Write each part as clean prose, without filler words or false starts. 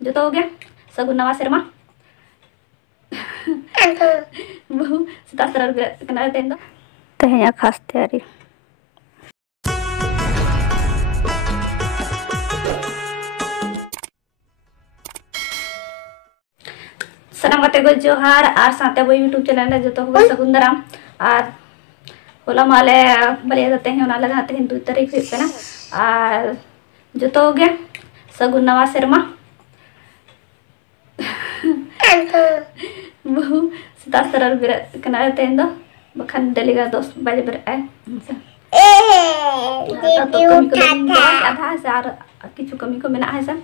जो तो हो गया सगुन नवा सेरमा बहु सेता सरार कना तेन दो तेहया खास तैयारी सनम कते को जोहार और साथे वो यूट्यूब चैनल है जो तो हो सगुन दाराम और होला माले बलिया जाते हैं उना लगाते हैं 2 तारीख पे ना और जो तो हो गया सगुन नवा सेरमा बहु सेता सरार कना तेन दो बखान डेलीगा 10 बजे बर आए आधा से और किछु कमी को मेना है सा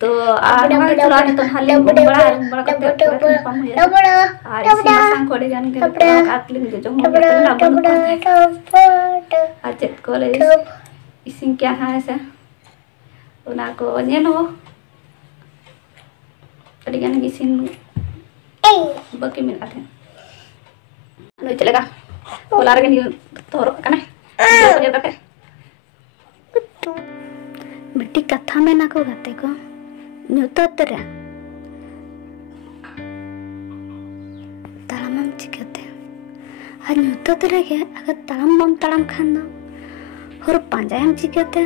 तो चलो आज तो हाले बड़ा करते पम हो और इसी मसांग कोड़े जान के आकलिन जो हम ना बन आज चेत कॉलेज इसी क्या है ऐसा उना को नेनो अडिगान गिसिन बाकी मेना थे नो चलेगा बोला रे नि तोर कने बजे कते मिट्टी कथा में ना को गाते को न्यूतोतरा तालाम चिकते और न्यूतोतरा के अगर तालाम बम तालाम खाना और पांजायम चिकते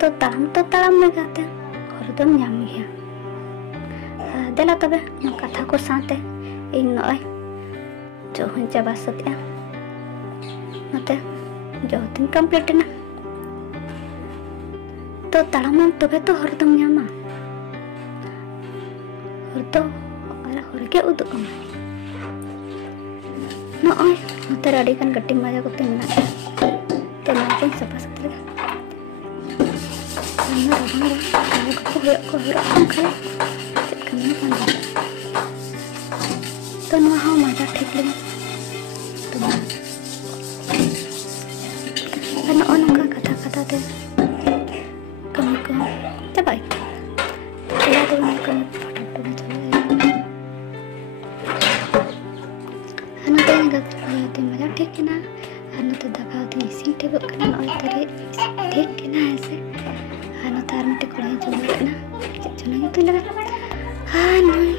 तो तालाम में गाते और दम ᱧᱟᱢ गया देला तबे न कथा को साथे इन नय जो हन चाबा सत्या नते जो दिन कंप्लीट ना तो तालाम तबे तो हरदम ᱧᱟᱢᱟ हर तो अरे हर के उदुग नय नते अड़ी कान गट्टी मजा कोते मेना ते ना कोन सफा सतरे ना को खाए चकने पानी तो ना हाँ मजा ठीक लगे तो ना नंगा कथा कथा ते कमी को चबाई चला तो ना कमी फटाफट में चला हना ते ना ते मजा ठीक है ना हना ते दबा ते इसी टे को करना और तेरे ठीक है ना ऐसे हना तार में टे कोई जो करना चना तो लगा हां नहीं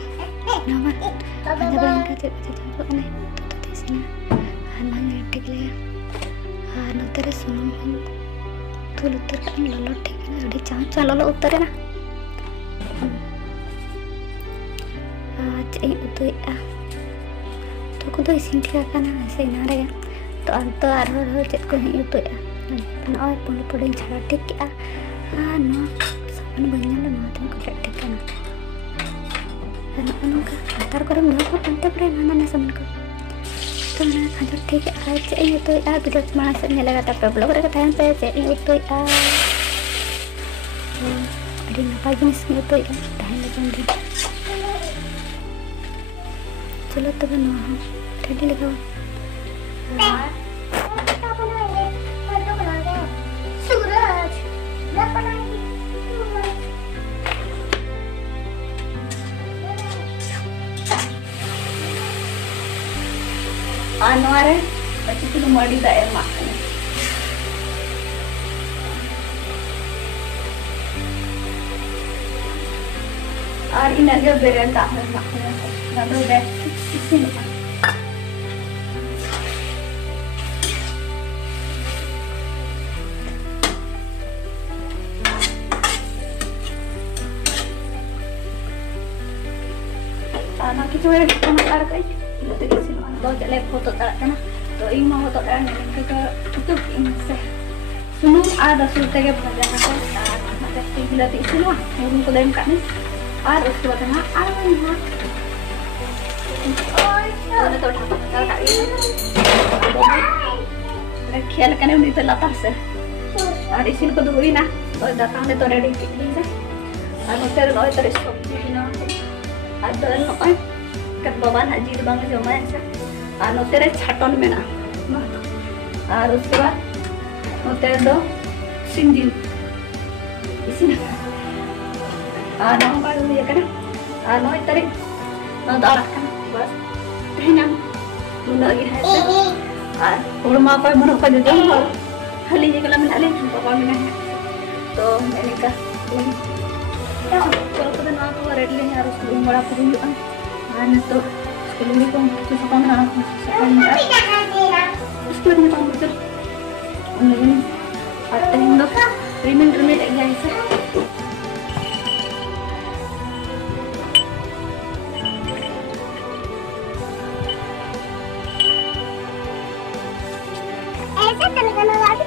ना मत हना बन का ते तो ने तो तेसी ना हना ने ठीक ले हना तेरे सुनो तुल उतर kan lolo ठीक है अड़ी चाचा ललो उतरे ना आज ए उतुया तो को तो इसिन ठीक kana ऐसे ना रे तो अंत आरो चेत को ही उतुया नय पुन पुडिन छाड़ा ठीक के आ नो सपन बन्या लो नो तुम को ठीक kana ana अनुका तार करम न को अंत परे ना ना समन को तो ना खाजर ठीक है आज ए उतुया वीडियो मां से ने लगा ता ब्लॉग रे टाइम पे ए उतुया अड़ी नपाय जिनिस में तो टाइम लगेंगे चलो तब ना हम रेडी लगाओ सूरज आनवारे પછી પેલું મળી જાય માખણ और इन अगर बेरन ताहर माखन ना दो बैठ इसी में आना की जो है कौन कर गई तो इसी में दो चले फोटो तारा ना तो इन में फोटो तारा नहीं तो इनसे सुनो आ 10 रुपए के भजा ना तो मतलब तीन लती सुनो उनको लेम करने और उसके बाद ना आलू ना तो ढक्कन लगा खेल करने उन्हीं तो लाता से और इसी को दूरी ना तो दाता ने तो रेडी कर ली से और तेरे नॉय तेरे सब्जी ना और दर नॉय कट बाबा ना जी बांग जो मैं ऐसा और नो तेरे छाटन में ना और उसके बाद नो तेरे दो सिंजिन इसी ना ना बाल ये करना नो इतरे नो दारा करना बस tehnya muna lagi hai rumah apa muna apa juga hal ini kalau mana lagi apa mana तो मैंने कहा ini harus diumur aku dulu kan. Karena tuh sekali kong susah kong na ako sekali na. Terus ko rin ako betul. Ano yun? At ayun do, remin guys. talaga na lagi.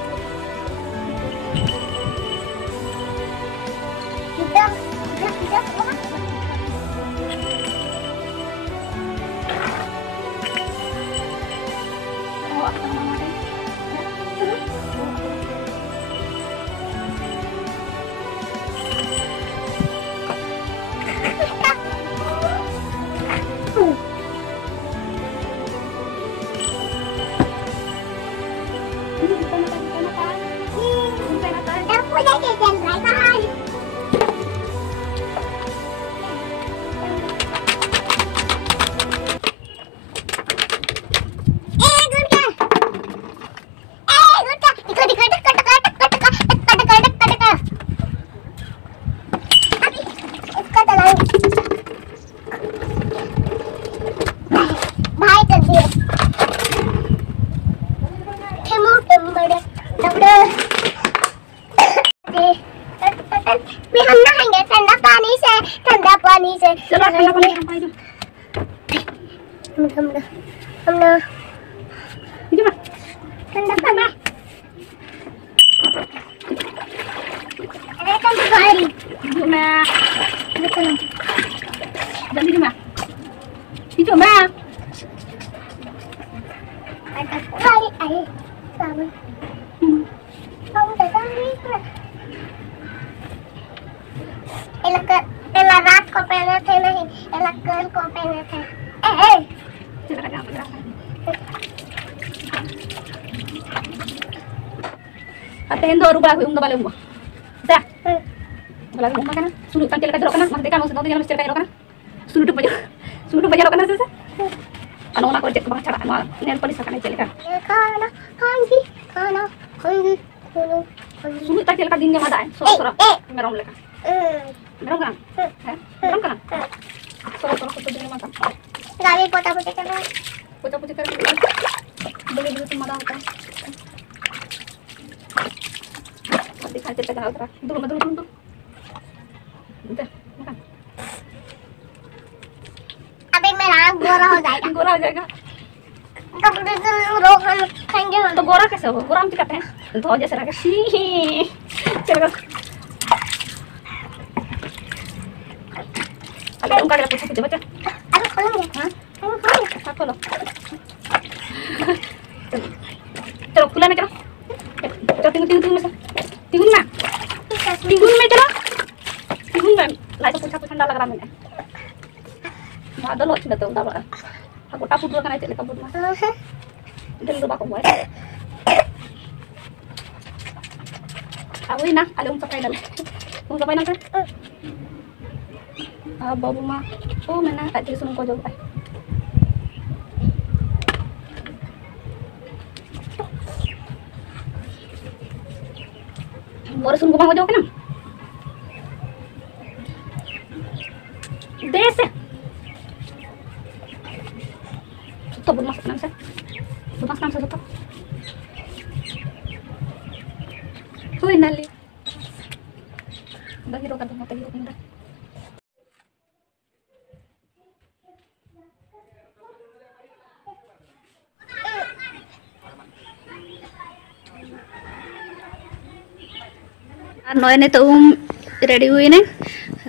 हम नहाएंगे ठंडा पानी से चलो ठंडा पानी हम ना ठंडा पानी अरे तुम गाड़ी मैं जल्दी जमा itu ma ada kali ai sama kamu datang ni पहला रात को पहने थे नहीं पहला कल को पहने थे atin do rubah yung nabalik mo da balik mo kana sulut kan celaka kana mas deka maksud dia mas celaka kana sulut baja kana sasa ano na ko jet bang cara ano nen polis kana celaka kana kanji sulut tak celaka dinnya mada so merom leka merom kana merom kana so ko dinnya mata गाड़ी पोता पोती कर beli dulu tuh mada hoता दिखाई देता है उधर दो मतलब उधर makan अभी मेरा आँख गोरा हो जाएगा कब रोग हम खाएंगे तो गोरा कैसे हो गोरा हम क्या कहते हैं तो जैसे लगा चलेगा अगर उनका क्या पूछा बच्चा अरे खोलेंगे हाँ खोलो चलो खुला में चलो tinggun में चलो tinggun में लाइट पूछा ठंडा लग रहा मैंने ada lo sudah tahu tak apa aku takut dulu kan aja lekap rumah dan lupa aku buat aku ini nak ada pakai dalam pakai nak babu mah oh mana tak jadi suruh kau jauh baru suruh kau jauh kan desa to bumas nang sa to hoy nali bahiro ka mo tayo kinda नोय ने तो ready हुई ने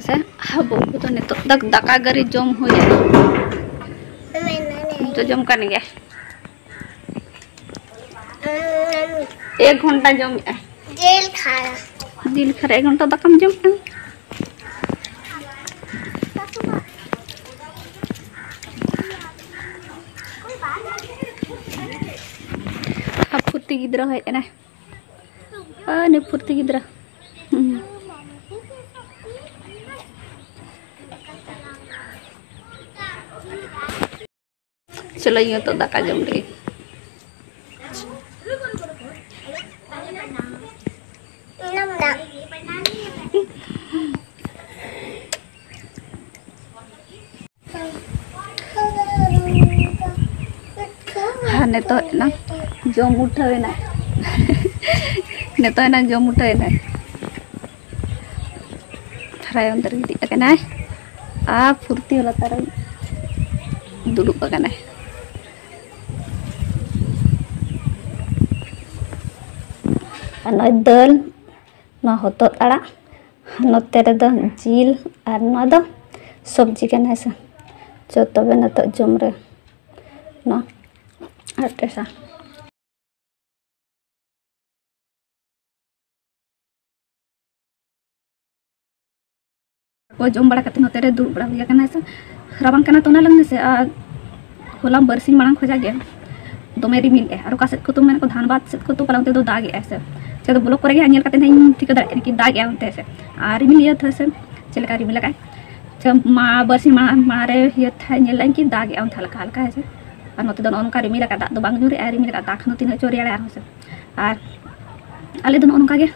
से अब तो ने तो दका गरी जम हुई तो जम करने गया 1 घंटा जम जेल खाया दिल खरा 1 घंटा दकम जम अब फुर्ती गिद्रा है ना ने फुर्ती गिद्रा चलो ये तो दाका जम रही neto na jom uthawena neto na jom uthawena thrai onder gidi akana a furti hola tar duduk akana ano dal no hotot ara note redo jil ar no do sabji kana sa joto be nato jom re no artesa को जम बड़ा कते नोते रे दुड़ बड़ा हुआ कना से राबांग कना तो ना लंग से होला बरसिंग मांग खोजा गया दोमे रिमिल है और कासे को तो मैंने को धान बात से को तो पलाते दो दाग ऐसे जब ब्लॉक करे गया कते नहीं ठीक दाग कि दाग गया होते से आ रिमिल ये था से चलका रिमिल का जब मा बरसिंग मारे ये था नेल लाइन की दाग गया था हल्का हल्का ऐसे और नोते दो उनका रिमिल का दाग दो बांग जुरे रिमिल का दाग नोती न चोरी आले से और आले दो उनका के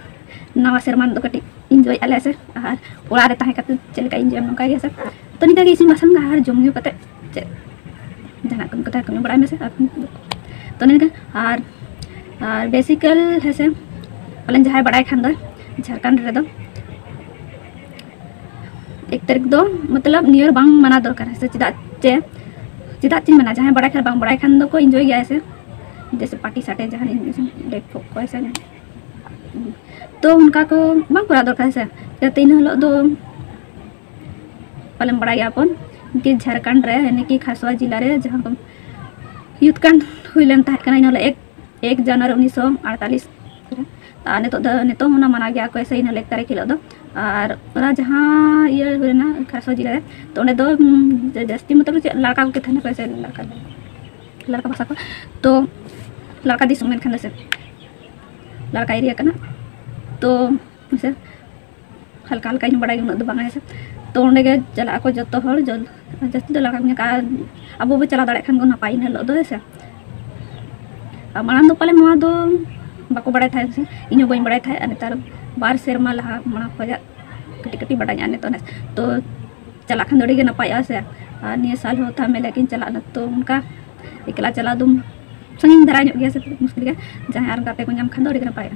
नवा सेरमान दो कटी enjoy ala se ora re tahe kate chelka enjoy nongka ge se to ni kage isin masan ga har jomyu kate jana kun kata kun bada me se to ni ka ar basically hese palen jahai badai khan do Jharkhand re do ek tarik do matlab near bang mana dorkar se chida chin mana jahai badai khar bang badai khan do ko enjoy gaya se जैसे party साटे जहाँ date को ऐसा तो उनका को बांग पूरा दरकार से जते इन हलो दो पालन बड़ा यापन कि झारखंड रे यानी कि खासवा जिला रे जहाँ को युद्ध कांड हुइलन ता कना इन हलो 1 जनवरी 1948 आने तो होना मना गया को ऐसे इन हलो 1 तारीख हिलो दो और ओरा जहाँ ये हुइना खासवा जिला रे तो ने दो जस्ती मतलब लड़का को के थाने को ऐसे लड़का भाषा को तो लड़का दिस में खान से लड़का एरिया करना तो से हल्का हल्का इन बड़ा उन दो बांगा से तो उन्हें के चला को जतो हर जल जस्ती तो लड़का का अब वो चला दाड़े खान को नपाई न लो दो ऐसे माना दो पले मा दो बाको बड़ा था से इन बइन बड़ा था नेतार बार सेरमा लहा मना खोजा कटी कटी बड़ा जाने तो चला खान दौड़ी के नपाई से निये साल होता मैं लेकिन चला न तो उनका एकला चला दुम संगिंग धरा गया से मुश्किल के जहां आर गाते को नाम खान दौड़ी के नपाई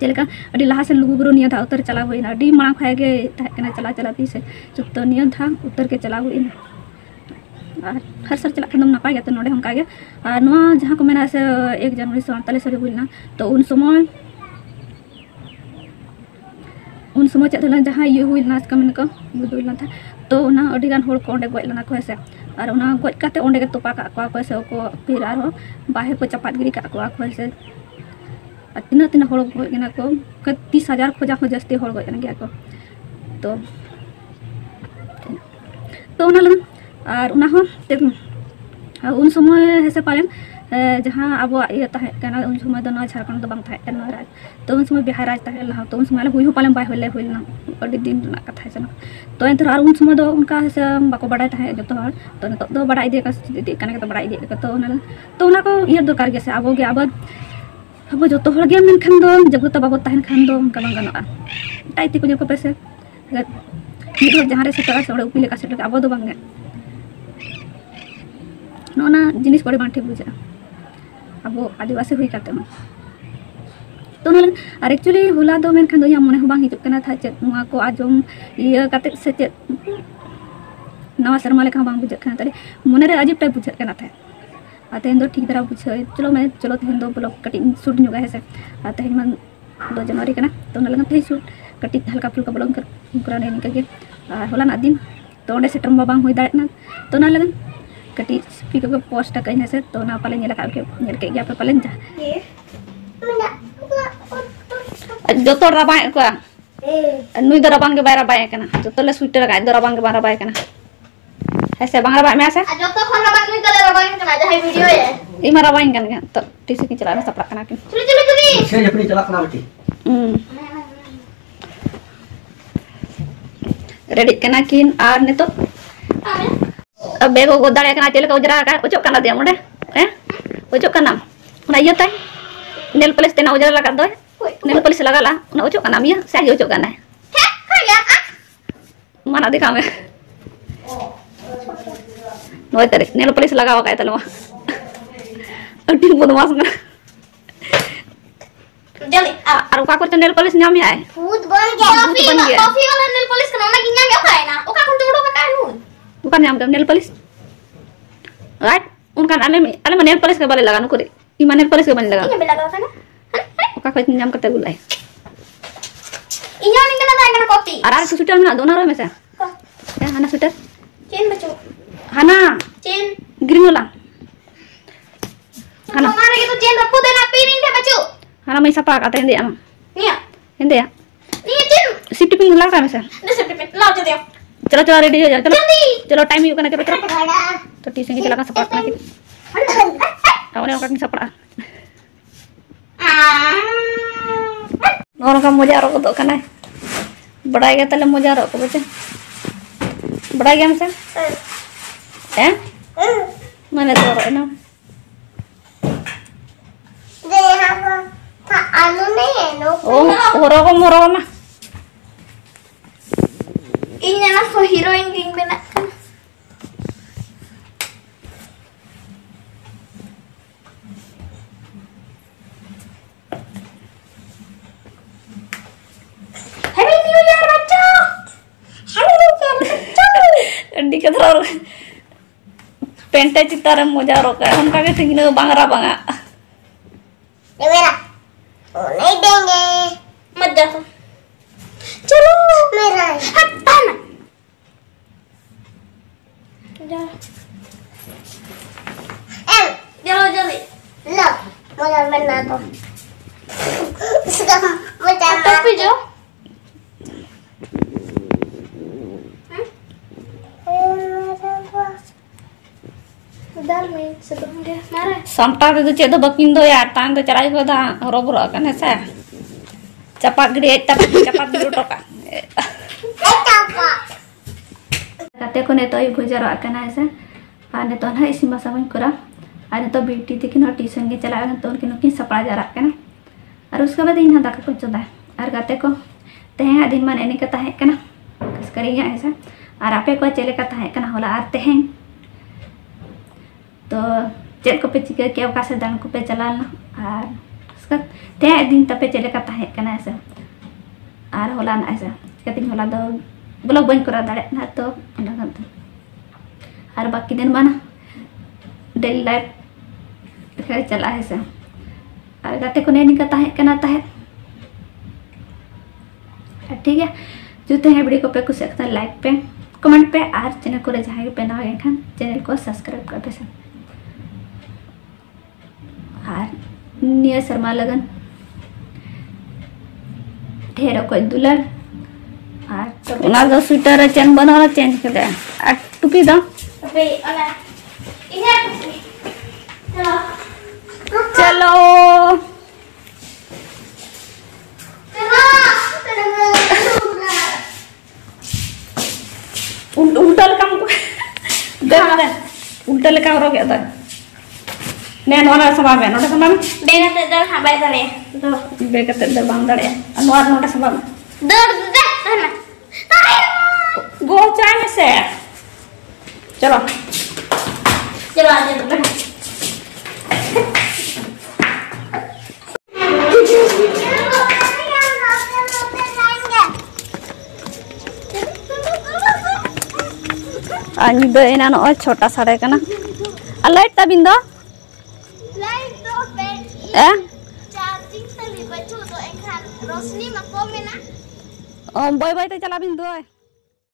चलका अडी लहा से लुगुबुरु निया था उतर चला हुई ना अडी मांग खाए के कना चला चला ती से तो निया था उतर के चला हुई ना हर सर चला खंदम नपाई गया तो नोडे हम का गया नवा जहां को मेना से 1 जनवरी 1948 रे हुइना तो उन समय चला जहां ये हुइना का मन को बुदुलना था तो ना अडी गान होड़ को ओंडे गोय लना को से और ना गोय काते ओंडे के तोपा का को से को फिर आरो बाहे को चपात गिरी का को से तीन हड़ गए को 30,000 खोजा को जस्ती हड़ गए गया को तो उन समय हेसे पालन जहाँ अब ये उन समय दो झारखंड दो राज तो उन समय बिहार राज लहा तो उन समय हुई पालन बै हुईना अड़ी दिन कथा तो एंतर उन समय दो उनका हेसे बाको बड़ा जो तो नित दो बड़ा इदी तो बड़ा इदी तो को ये दरकार गे से अब गे अब जो तो हर मन खान दो जगत बाबो तहन खान दो उनका बांग गनोआ टाइती को जो को पैसे मिद जहाँ रे सेटरा से उपी लेका सेटरा अब दो बांगे नोना जिनिस पड़े बांठी बुझा अब आदिवासी हुई करते हैं तो ना और एक्चुअली होला दो मेन खान दो या मने बांग हिजुक कना था चेत नुआ को आजम ये काते से चेत नवा शर्मा लेका बांग बुझा कना तले मने रे अजीब टाइप बुझा कना था तेहन दो ठीक तरह बुझे चलो तेहन दो ब्लॉग कटी शूट नुगा है से तेहन मन 2 जनवरी कना तो ना लगन थे शूट कटी हल्का फुल्का ब्लॉग करा नहीं निकल के होला ना दिन तो ओंडे सेटर बांग होई दाड़ना तो ना लगन कटी स्पीक को पोस्ट कइन से तो ना पाले नेला के नेल के गया पे पाले जा जो तो रबाय को नुई दो रबांग के बारा बाय कना जो तो ले स्वेटर का दो रबांग के बारा बाय कना ऐसे बांग रबाय में ऐसे जो तो खन रबांग नुई तले रबांग कना जहां वीडियो है ई मारा बाय कन तो टीसी की चला सपड़ा कना के चली से अपनी चला कना बेटी रेडी कना किन आर ने तो अब बेगो गोदाड़े कना चले को उजरा का ओचो कना दे मुंडे ओचो कना ना ये ताई नेल पॉलिश तेना उजरा लगा दो नेल पॉलिश लगा ला ना ओचो कना मिया से ओचो कना माना दिखा में नोय तरे नेल पॉलिश लगावा काय तलवा अड्डी बदमाश ना जल्दी और का कर नेल पॉलिश नाम है भूत बन गया कॉफी वाला नेल पॉलिश का नाम गिन्ना में खाए ना ओका कुन जोड़ो का कानू bukan yang neil polish right unkan ale neil polish ke bale laganu kore ima neil polish ke bale laga ini bela kan oka ko nyam kate gulai ini ning kana kana kopi ara su sweater na dona ro mesa ya hana sweater cin bacu hana cin green wala hana हमारे के तो chain रखो देना pin थे बच्चों hana mai sapa kata ende ama nih ende ya nih cin sip ping lag ra mesa ini seperti lau jadi चलो चलो ready हो जाओ चलो जल्दी चलो टाइम यू करना चलो चलो तो टी संगे चला का सपड़ा करना की और का सपड़ा और का मजा रो तो कना बड़ा गया तले मजा रो को बच्चे बड़ा गया हमसे हैं मैंने तो रो ना दे यहाँ पर आलू नहीं है नो ओ रो को मोरो मा ini anak so heroin ging benak kan Happy New Year bacca Happy New Year bacca अंडी के तरह पेंटे चितार मजा रो का उनका के ठिंगने बांगरा बांगा ये मेरा नहीं देंगे मत जाओ चलो मेरा हटना चलो जल्दी लो मुझे बनना तो उसका मुझे टोपी जो दाल में sebelum dia marah sampai itu cek do bakin do ya tang do cerai ko da robro kan esa cepat gede cepat biru toka apa kate ko ne to i bhujar akan esa ane to na isi masa mein kora ane to बेटी थी कि ना tuition के चला गए तो उनके नुकी सपड़ा जा रहा है और उसके बाद इन दाका को चुदा और कते को तेहे दिन मन एने कता है कना कस करिया ऐसा और आपे को चले कता है कना होला और तेहे तो चेल को पे चिके के का से दान को पे चला ना और उसका तेहे दिन तपे चले कता है कना ऐसा और होला ना ऐसा कतिन होला दो ब्लॉग बन करा दाड़े ना तो और बाकी दिन बना डेली लाइफ फिर चला है सर और गाते को नहीं कहता है कहनाता है ठीक है जुते हैं वीडियो को पे कुछ सकता लाइक पे कमेंट पे और चैनल को जहाँ पे ना खान चैनल को सब्सक्राइब कर पे सर और निया शर्मा लगन ढेर कोई दुलर और ना दो स्वेटर चेंज बना चेंज कर दे और टोपी दो tapi olah ini चलो उल्टल काम उल्टल काम रो गया ने नोना सभा में नोटा सभा में beda tedar habai tale तो बेक ते बांग दड़े अनवार नोटा सभा में dar dah sana गो चाय में से चलो चलो आ जाओ आज बेना न छोटा साड़े का ना लाइट तबिन दो लाइट तो पे ए चार्जिंग से भी बचो तो एक रोशनी में को में ना बाय बाय तो चला बिन दो